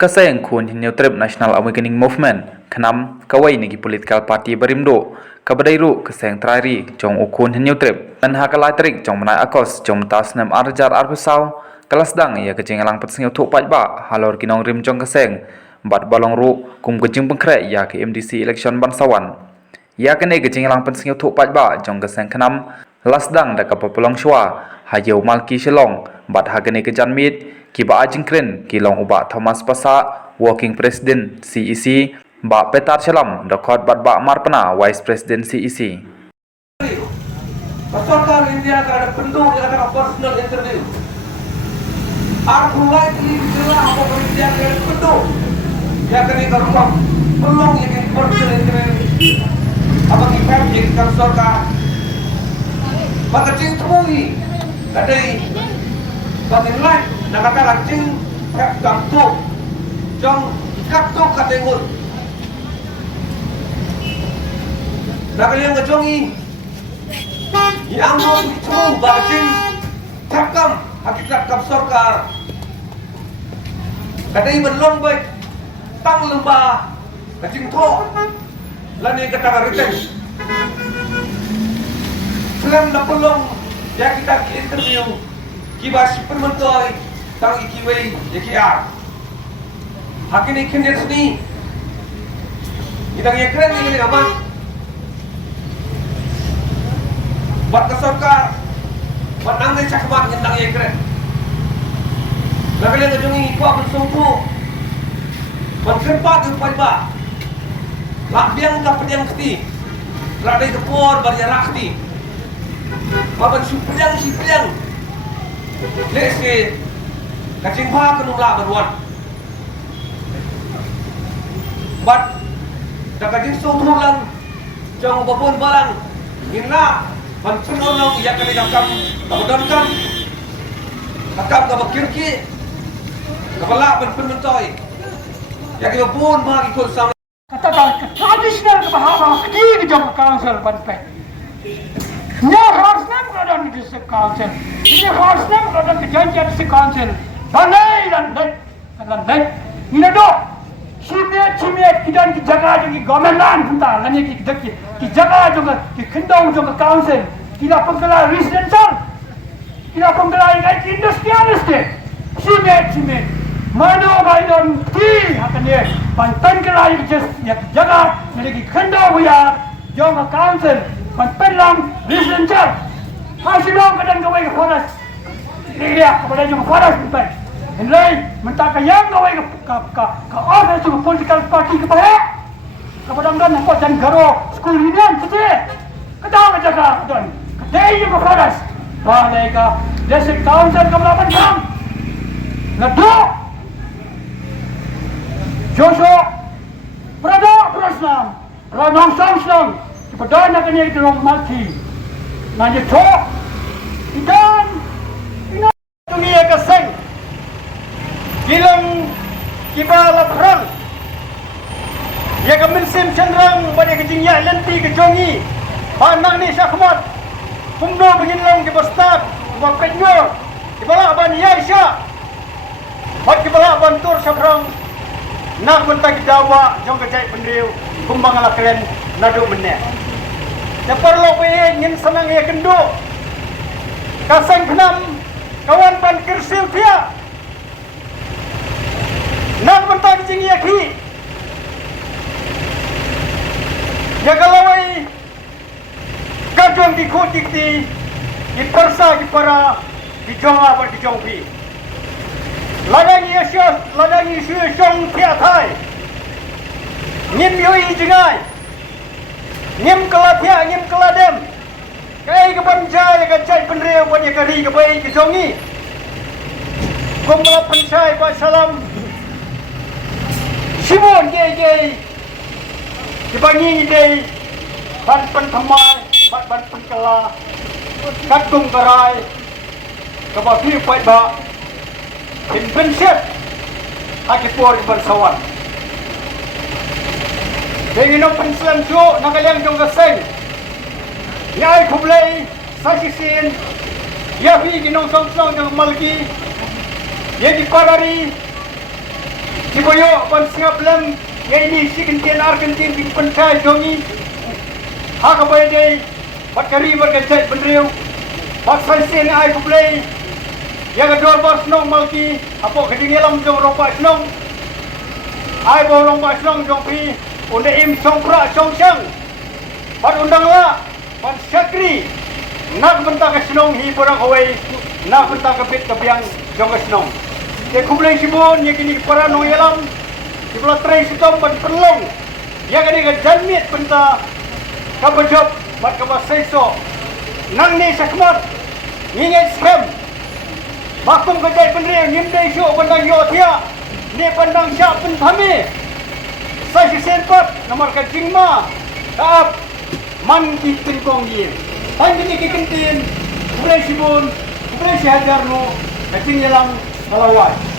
Kasayang kun hinyo trip National Awakening Movement khanam kawai nigi political party berimdo kabadairu kasayang trari jong ukun hinyo trip dan hakalai trik jong manai akos jong tas nem arjar arbusau kelas dang ya kecing elang petsing thuk paj ba halor kinong rim jong kasayang bat balong ru kum kecing pengkre ya ke MDC election bansawan ya kene kecing elang petsing thuk paj ba jong kasayang khanam lasdang da kapapulong shwa hayau malki shilong bat hagene ke janmit kiba ajingkren kilong uba Thomas Pasa working president CEC ba petar shalam dokot bat ba marpana vice president CEC Pasal India ada penduduk yang ada personal interview. Aku lagi kira apa India ada penduduk yang kini terluang belum yang personal interview. Apa kita yang tersorka maka cing temui kadai bagi lain nak kata cing kamtu jong kaptu katengun nak yang ngejongi yang mau itu bacing takam hakikat kapsorkar kadai belum baik tang lembah kacing to lani kata riteng selam na pelong ya kita interview kibas permentoy tang ikiwei yakiar hakini kindir sini idang yakren ini aman buat kesorkar buat nangai cakmat ngendang yakren lalu yang ngejungi kuah bersungku buat kerpat upai ba lak biang kapet yang keti ladai kepor barjarak keti maban supriang lese kacing pha kenula berwan bat da kacing sotulang jong babon barang inna pansunong ya kami dakam kabodon kam akam ka bakirki kabala penmentoy ya ki babon ma ikut sam kata tradisional bahasa kini jong council banpe ini harusnya berada di district council. Ini harusnya berada di janjian district council. Balai dan ini dok. Cimit kita dijaga juga government kita. Lagi kita jaga juga, kita kendang juga council. Kita penggelar residential, kita penggelar industrialistik. Cimit. Mana bayan ti akan dia pantan kelai jaga. Lagi kendang ya juga council. Penlang residential masih dong kadang kawai ke forest dia kepada juga forest bukan hendak mentaka yang kawai ke office juga political party kepada dan nampak dan garo school union saja kadang jaga dan kedai juga forest balai ke district council kemelapan kam nado Joshua berada beraslam ranong samsung Perdana kena itu mati. Nanya cok, ikan, dunia keseng, gilang kibala perang. Ya kemensim cenderang pada kejingnya lenti kejongi, panang ni syakmat, kumdo beginilang ke bostad, bapetnyo, kibala aban Yaisha, bat kibala aban tur sabrang, nak mentang Jawa jong kejai pendiriu, kumbang ala keren nadu benar. Ya perlu ingin senang ya kendo kasang kenam kawan pan kersil dia nak mentang jing ya ki ya kalawai kajong di kotik di persa di para di jonga apa di jongpi ladang isu jong dia thai nim yoi jingai ngim kelatya ngim keladem kai ke pancai ke cai penriau buat ya kari ke baik ke jongi kumla pancai pak salam simon gay dibangi dei ban thamai ban kala kat kum karai ke bafi pai ba in benset akipor bersawan Dengan pensiun tu nak kalian jom keseng. Nyai kublai saksisin. Ya fi ginong song jong malki. Ye di parari Siboyo ban singaplam ini si kentian Argentin di pentai dongi hakabai dei bakari bergajai benriu bak saisen ai kuplay yang kedua bos nong malki apa kedingelam jong rompa snong ai bo rompa snong jong pi unde im song pra song sang ban undang la ban sakri nak bentak snong hi porang hoi nak bentak kepit kebiang jong snong ke kuplay sibon yang kini para nong yelam di belah tray sitom ban perlong yang kini ke janmit benta kabajab bat kabas seiso nang ni sakmat nginget scam bakum kejai penriu nyimdai syuk pandang yotia ni pandang syak penthami sai senpat nomor kajingma kaap man ki tingkong yin tan kini ki kentin kuplay sibon kuplay si hajar no kajing yelam kalawai